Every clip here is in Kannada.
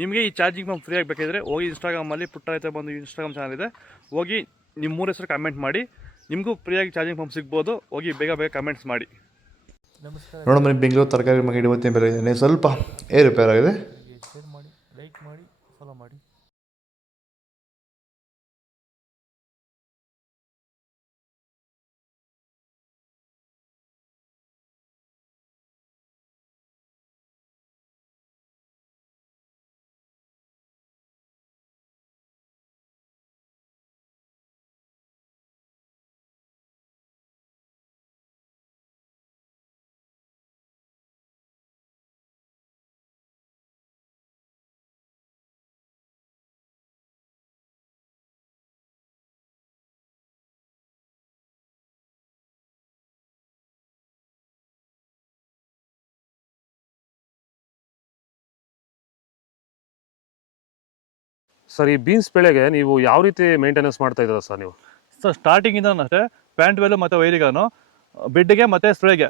ನಿಮಗೆ ಈ ಚಾರ್ಜಿಂಗ್ ಪಂಪ್ ಫ್ರೀ ಆಗಬೇಕಿದ್ರೆ ಹೋಗಿ ಇನ್ಸ್ಟಾಗ್ರಾಮಲ್ಲಿ ಪುಟ್ಟ ರೈತ ಬಂದು ಇನ್ಸ್ಟಾಗ್ರಾಮ್ ಚಾನಲ್ ಇದೆ, ಹೋಗಿ ನಿಮ್ಮ 3 ಹೆಸರು ಕಮೆಂಟ್ ಮಾಡಿ, ನಿಮಗೂ ಫ್ರೀಯಾಗಿ ಚಾರ್ಜಿಂಗ್ ಪಂಪ್ ಸಿಗ್ಬೋದು. ಹೋಗಿ ಬೇಗ ಕಮೆಂಟ್ಸ್ ಮಾಡಿ. ನೋಡೋ ಮನೆ ಬೆಂಗಳೂರು ತರಕಾರಿ ಮಾರ್ಕೆಟ್ ಇವತ್ತಿನ ಬೆಲೆ ಇದೆ ಸ್ವಲ್ಪ ಏರುಪೇರಾಗಿದೆ. ಶೇರ್ ಮಾಡಿ, ಲೈಕ್ ಮಾಡಿ, ಫಾಲೋ ಮಾಡಿ. ಸರ್, ಈ ಬೀನ್ಸ್ ಬೆಳೆಗೆ ನೀವು ಯಾವ ರೀತಿ ಮೇಂಟೆನೆನ್ಸ್ ಮಾಡ್ತಾ ಇದ್ದೀರಾ ಸರ್ ನೀವು? ಸರ್, ಸ್ಟಾರ್ಟಿಂಗಿಂದ ಅಷ್ಟೇ ಪ್ಯಾಂಟ್ ವೆಲ್ಲು ಮತ್ತು ವೈರಿಗಾನು ಬೆಡ್ಗೆ ಮತ್ತು ಸ್ಪ್ರೇಗೆ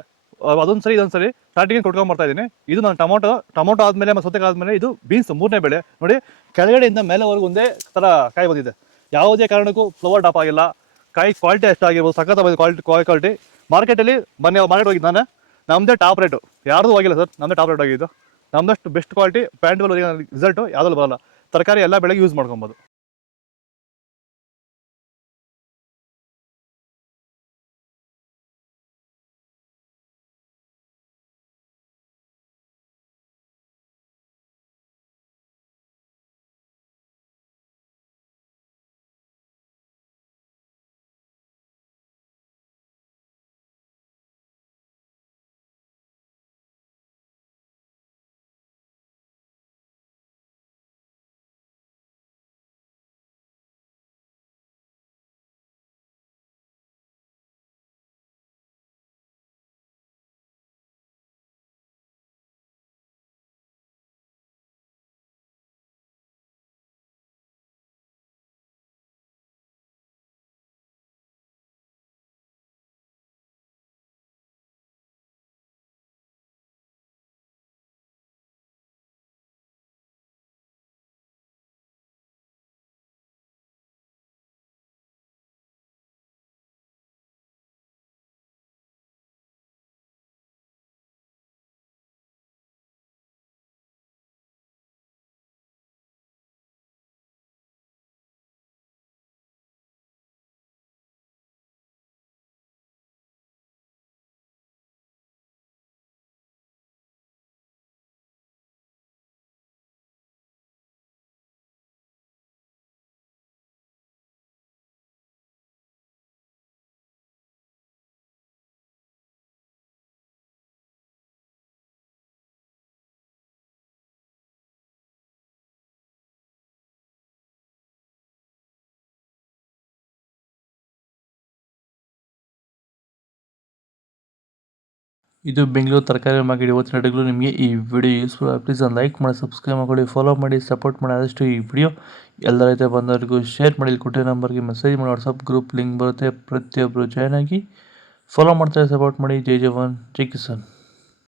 ಅದೊಂದು ಸರಿ ಇದೊಂದು ಸರಿ ಸ್ಟಾರ್ಟಿಂಗ್ ಕೊಟ್ಕೊಂಡ್ಬರ್ತಾ ಇದ್ದೀನಿ. ಇದು ನಾನು ಟೊಮೊಟೊ ಆದಮೇಲೆ ಮತ್ತು ಸೌತೆಕಾಯಿ ಆದಮೇಲೆ ಇದು ಬೀನ್ಸ್ 3ನೇ ಬೆಳೆ. ನೋಡಿ, ಕೆಳಗಡೆಯಿಂದ ಮೇಲೆವರೆಗೂ ಒಂದೇ ಥರ ಕಾಯಿ ಬಂದಿದೆ. ಯಾವುದೇ ಕಾರಣಕ್ಕೂ ಫ್ಲವರ್ ಟಾಪ್ ಆಗಿಲ್ಲ. ಕಾಯಿ ಕ್ವಾಲಿಟಿ ಎಷ್ಟಾಗಿರ್ಬೋದು, ಸಖತ್ ಕ್ವಾಲಿಟಿ. ಮಾರ್ಕೆಟಲ್ಲಿ ಮಾರ್ಕೆಟ್ ಹೋಗಿದ್ದು ನಾನು, ನಮ್ಮದೇ ಟಾಪ್ ರೇಟು, ಯಾರ್ದು ಹೋಗಿಲ್ಲ ಸರ್, ನಮ್ಮದೇ ಟಾಪ್ ರೇಟ್ ಆಗಿದ್ದು. ನಮ್ಮದಷ್ಟು best quality plant well result ಯಾವುದಲ್ಲೂ ಬರಲ್ಲ. ತರಕಾರಿ ಎಲ್ಲ ಬೆಳೆಗೆ ಯೂಸ್ ಮಾಡ್ಕೊಬೋದು. ಇದು ಬೆಂಗಳೂರು ತರಕಾರಿ ಮಾರ್ಕೆಟ್ ಇವತ್ತಿನ ರೇಟ್ಗಳು. ನಿಮಗೆ ಈ ವಿಡಿಯೋ ಯೂಸ್ಫುಲ್ ಪ್ಲೀಸ್ ಒಂದು ಲೈಕ್ ಮಾಡಿ, ಸಬ್ಸ್ಕ್ರೈಬ್ ಮಾಡಿ, ಫಾಲೋ ಮಾಡಿ, ಸಪೋರ್ಟ್ ಮಾಡಿ. ಆದಷ್ಟು ಈ ವಿಡಿಯೋ ಎಲ್ಲ ರೈತ ಬಂದವರಿಗೂ ಶೇರ್ ಮಾಡಿ. ಇಲ್ಲಿ ಕೊಟ್ಟಿರೋ ನಂಬರ್ಗೆ ಮೆಸೇಜ್ ಮಾಡಿ, ವಾಟ್ಸಪ್ ಗ್ರೂಪ್ ಲಿಂಕ್ ಬರುತ್ತೆ. ಪ್ರತಿಯೊಬ್ಬರು ಜಾಯ್ನ್ ಆಗಿ ಫಾಲೋ ಮಾಡ್ತಾರೆ, ಸಪೋರ್ಟ್ ಮಾಡಿ. ಜೈ ಜವಾನ್, ಜೈ ಕಿಸಾನ್.